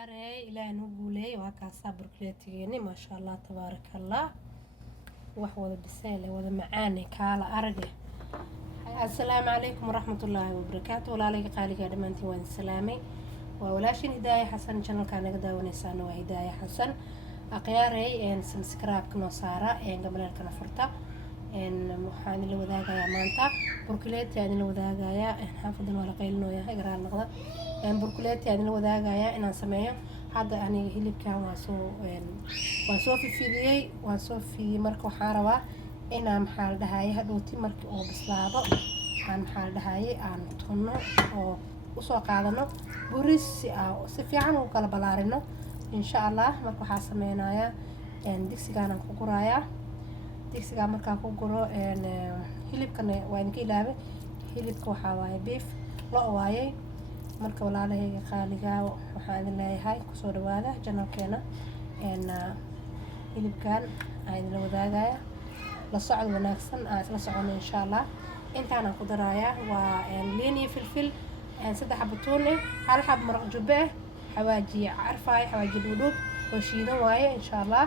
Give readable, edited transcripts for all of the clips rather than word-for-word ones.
akhyaarey ilaahay nuu guuleeyay waa kaasaa burkuleetigeeni maasha allah tabaaraka allah wax wada biseel wada macaan kaala arage assalaamu calaykum waraxmatullaahi wabarakaatu walaalayga qaaliga dhamaantiin waan salaamay waa walaashin hidaaya xasan channelka naga daawanaysaana waa hidaaya xasan akhyaarey subscribe noo saara gabaleelkana furta waxaan la wadaagayaa maanta burkuleeti aan la wadaagayaa xaafadan waa la qaylinooyaa garaal noqda burkuleeti aan la wadaagayaa inaan sameeyo hadda aniga hilibkan waan soo fidiyey marka waxaan rabaa inaan maxaa la dhahaye hadhooti markii uu bislaado aan maxaa la dhahaye aan tunno oo usoo qaadano buris si fiican u kala balaarino insha allah marka waxaa sameynayaa digsigaan aan ku gurayaa digsiga markaa ku guro hilibkana waa idinka ilaabay hilibka waxaa waaye beef lo waayay marka walaalahayga qaaliga waxaan idin leeyahay kusoo dhawaada channelkeena hilibkan aan idin wadaagaya la socod wanaagsan aan isla socono insha allah intaan aan ku darayaa waa liin iyo filfil 3 xabo tuun hal xabo maraq jubbe xawaaji carfaay xawaaji dhudhub oo shiidan waaye insha allah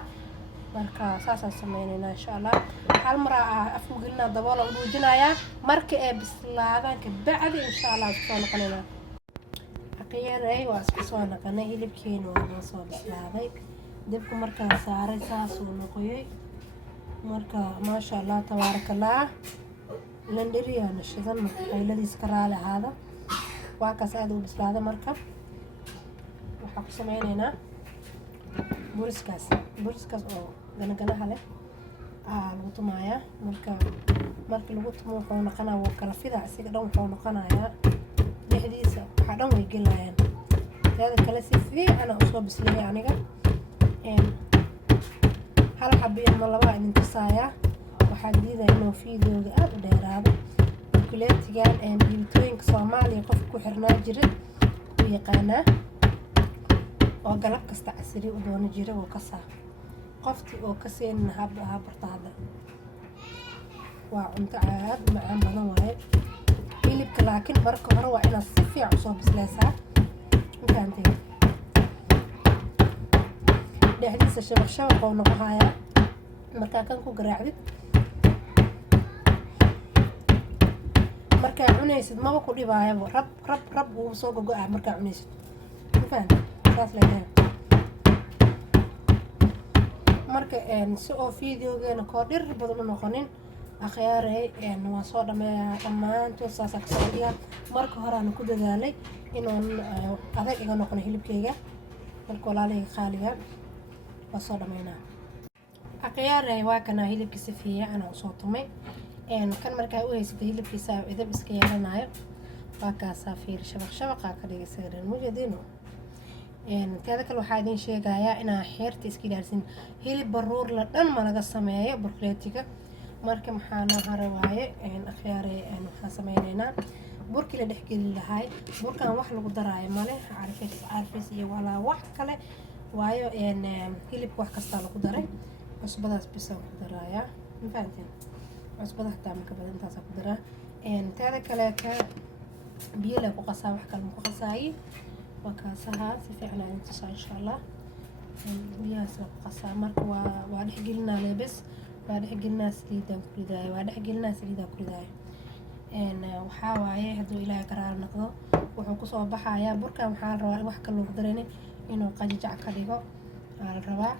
marka saasaan sameynayna insha allah hal mar afku gelina dabool u dhuujinayaa marka ay bislaadaan ka bacdi insha allah soo noqonayna akhyaarey waa isku soo noqonay hilibkeena waa soo bislaaday dibku markaa saaray saas uu noqoyay marka maasha allah tabaarakallah landiriyaana shidan qayladiis ka raali ahaada waa kaas aad u bislaaday marka waxaa ku sameynaynaa buriskaas oo ganaganaha leh lagu tumayaa marka lagu tumo wuxuu noqonayaa wuu kala fidaa isaga dhan wuxuu noqonayaa dhexdiisa waxaa dhan way gelayaan teeda kale si fiican u soo bisleeyay aniga hal xabo ama laba idin tusayaa waxaan diidayaa inuu fiidiyooga aad u dheeraado burkuleetigan biibitooyinka soomaaliya qofka ku xirnaa jiray u yaqaanaa oo galab kasta casri u doona jiray oo kasaa qoftii oo ka seenin habarta hadda waa cunto aad u macaan badan waaye hilibka laakiin marka hore waa inaad si fiican usoo bisleysaa intaantay dhexdiisa shabaq oo noqohayaa markaa kan ku garaacdid markaa cunaysid maba ku dhibaayaba rab uu soo gogo-ah markaa cunaysid intaantay saas leedahay marka si oo fiidiyoogeena koo dhir badan u noqonin akhyaarey waa soo dhameeyaa dhammaantood saasa kasoo dhiga marka hore aan ku dadaalay inuun adag iga noqono hilibkayga marka walaalahayga qaaliga waa soo dhameynaa akhyaarey waa kana hilibka si fiican aan usoo tumay kan markaa u haysatay hilibkiisa idab iska yeelanayo waa kaasaa fiiri shabaqaa ka dhigay sagaran mujadiino teeda kale waxaa idin sheegayaa inaa xeerta iska ilaalisin hilib baruur la dhan ma laga sameeyo burkuleetiga marka maxaa noo hare waaye akhyaarey waxaan sameynaynaa burkii la dhexgeli lahay burkan wax lagu daraayo male carfis iyo walaa wax kale waayo hilibka wax kastaa lagu daray cusbadaas bisaan ku daraayaa mafahanteen cusbada hataa maka badan intaasaa ku daraa teeda kaleeta biyo le ku qasaa wax kale maku qasaayi wakaasaha si fiican aan tusaa insha allah biyahaas la qasaa marka waa dhexgelinaa leebes waa dhexgelinaa saliidaan ku ridaayo waxaa waaye hadduu ilaahay garaar noqdo wuxuu kusoo baxayaa burkan waxaa la rabaa wax kale loogu darayna inuu qajajac ka dhigo waa la rabaa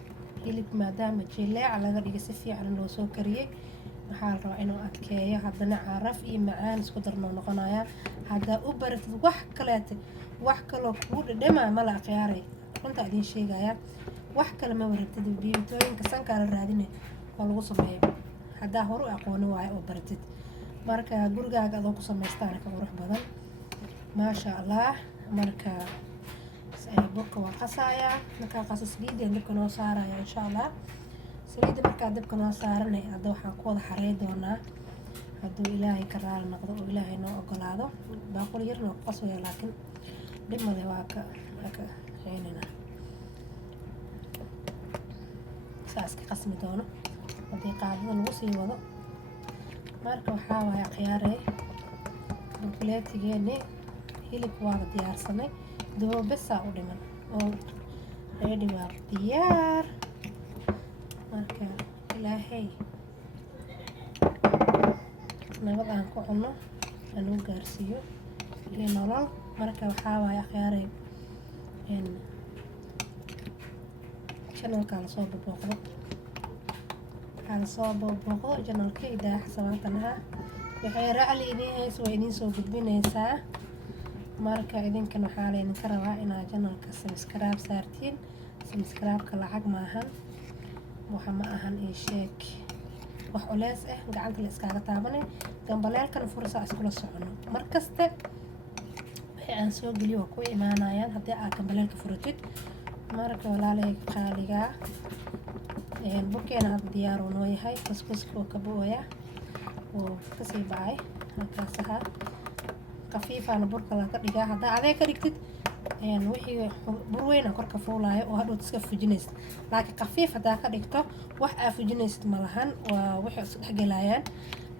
hilib maadaama jileeca laga dhigay si fiican loo soo kariyey waxaa la rabaa inuu adkeeyo haddana caraf iyo macaan isku darnoo noqonayaa haddaa u baratid wax kaleete wax kaloo kugu dhadhamaa mala akhyaarey runtaa idiin sheegayaa wax kale ma waratid biibitooyinka sankaa la raadinay oo lagu sameeyo haddaa horu aqooni waayo oo baratid marka gurigaaga adoo ku samaystaana ka qurux badan maasha allah marka burka waa qasayaa markaa qasa saliidaan dabka noo saaraya insha allah saliidda markaa dabka noo saaranay hadda waxaan ku wada xarey doonaa hadduu ilaahay ka raali noqdo oo ilaahay noo ogolaado baaqul yarna waa ku qaswaya laakiin dhib male waa ka heenina saas ka qasmi doono haddii qaadada lagu sii wado marka waxaa waaye akhyaarey burkuleetigeeni hilibka waaba diyaarsanay dabo besaa u dhiman oo ready waa diyaar. Marka ilaahay nabad aan ku cuno anuu gaarsiiyo iyo nolol. Marka waxaa waaye akhyaaray channelka lasoo booqdo channelka Idaa Xasawaatanaha waxay racli idiin waa idiin soo gudbinaysaa. Marka idinkan waxaa laydinka rabaa inaad channelka subscribe saartiin. Subscribe-ka lacag maahan, waxa ma ahan ii sheeg wax culeys ah, gacanta la iskaaga taabanay. Gambaleelkan fursa iskula socono markaste wixii aan soo geliyo waa ku imaanayaan haddii aad gambaleelka furatid. Marka walaalay qaaliga burkeena hadda diyaar uu noo yahay. Kuskuska oo ka bu'aya oo kasii bacay halkaasaha khafiifana burka laga dhigaa. haddaa adee ka dhigtid wixii bur weyn korka fuulayo oo hadhow iska fujinaysid. laakiin khafiif haddaa ka dhigto wax aa fujinaysid ma lahan, waa wixii isku dhex gelayaan.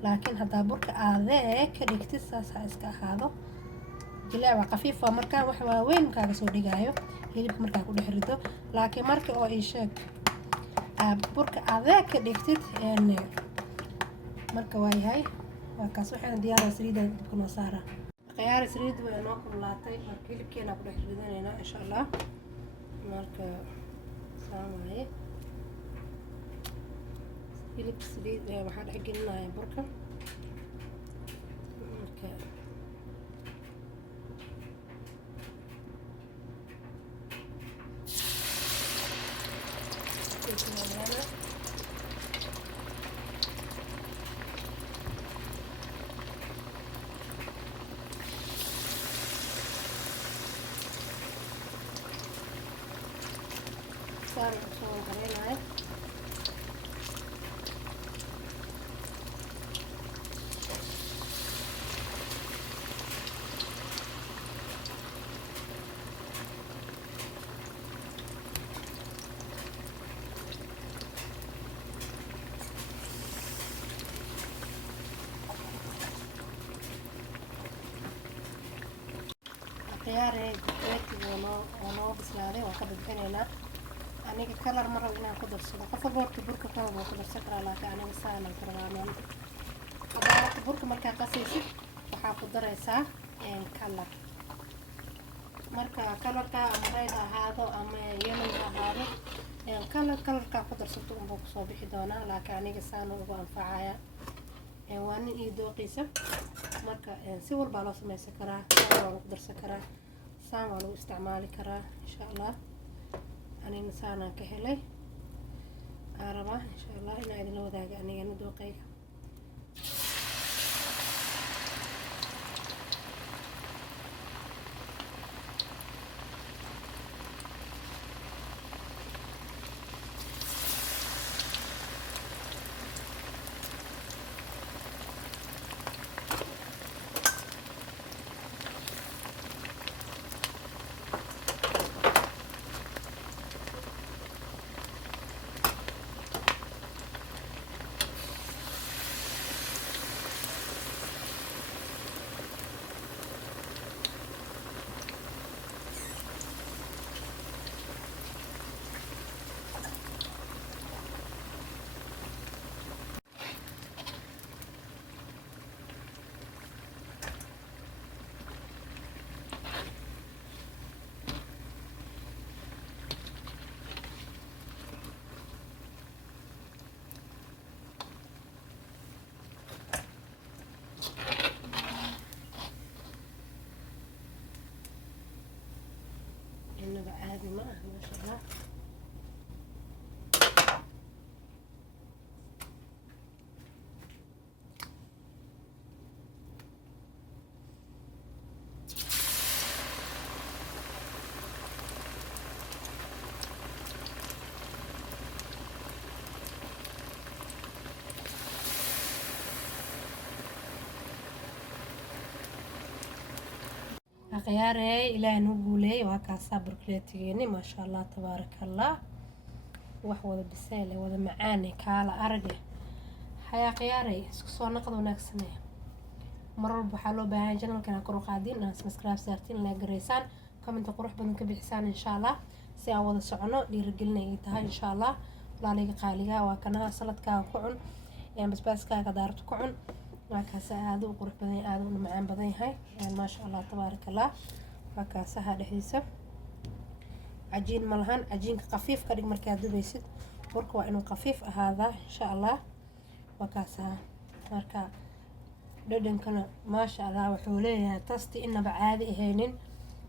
laakiin haddaa burka adee ka dhigtid saas ha iska ahaado. jilaac waa khafiif, waa markaan wax waaweyn kaaga soo dhigaayo hilibka markaa ku dhex rido. laakiin marka oo ii sheeg burka adee ka dhigtid marka waa yahay waa kaas. waxaana diyaar saliida dibka noo saara. khiyaar saliid way noo kululaatay. marka hilibkeena ku dhex ridanaynaa insha Allah. marka saamaye hilib saliid waxaa dhex gelinayaa burka. marka صار شغل علينا خياري بيتي ونو بسلادي وكبد بيننا. aniga kalar ma rabo inaan ku darsado. qof walba horta burka kalar buu ku darsan karaa, laakiin aniga saan aan rabaa maanta. hadda burka markaa qasaysid waxaa ku daraysaa kalar. marka kalarka ama red ahaado ama yellow ahaado kalarkaa ku darsato unbuu kusoo bixi doonaa. laakiin aniga saan ugu anfacaya. waa nin iyo dooqiisa. marka si walbaa loo samaysan karaa. saan waa lagu darsan karaa, saan waa lagu isticmaali karaa insha Allah. أنا إنسانة كهلي عربة إن شاء الله إن عيد لو ذاك أنا ندوقي. إنه عادي ما شاء الله. خياري إلى نقولي وهكا صبر كليتيني ما شاء الله تبارك الله. وحوض بسالة وذا معاني كالا أرجع حيا خياري سكسو نقد ونكسنه. مرة بحالو بهاي جنال كنا كرو قاعدين ناس مسكراف سارتين لا جريسان كم انت قروح بدن كبيحسان إن شاء الله. si aan wada socono dhiirigelinay tahay insha allah. walaaliga qaaliga waa kanaha saladkaaga ku cun basbaaskaaga daarto ku cun waa kaas aad u qurux badan aad u macaan badan yahay maasha allah tabaaraka allah. waa kaasaha dhexdiisa cajiin ma lahan, cajiinka khafiif ka dhig markaad dubaysid, burka waa inuu khafiif ahaadaa insha allah. waa kaasaha marka dhadhankana maasha allah wuxuu leeyahay tasti inaba caadi ahaynin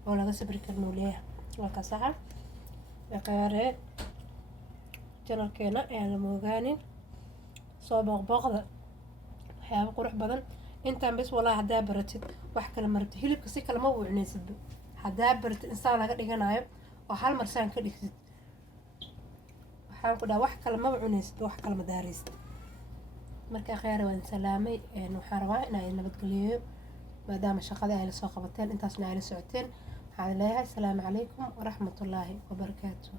oo laga sabri karin uu leeyahay. waa kaasaha qayaare janalkeena ayaan la moogaanin soo booqbooqda waxyaabo qurux badan intaan bes walaa haddaa baratid wax kale marabtid hilibka si kale ma u cunaysid haddaa baratid insaan laga dhiganayo oo hal mar saan ka dhigtid waxaan ku dhaha wax kale ma cunaysid wax kale ma daaraysid. marka khayr waan salaamay waxaan rabaa inaan nabadgeliyo maadaama shaqada ay la soo qabateen intaasna ay la socoteen waxaan leeyahay assalaamu calaykum waraxmatullaahi wabarakaatuh.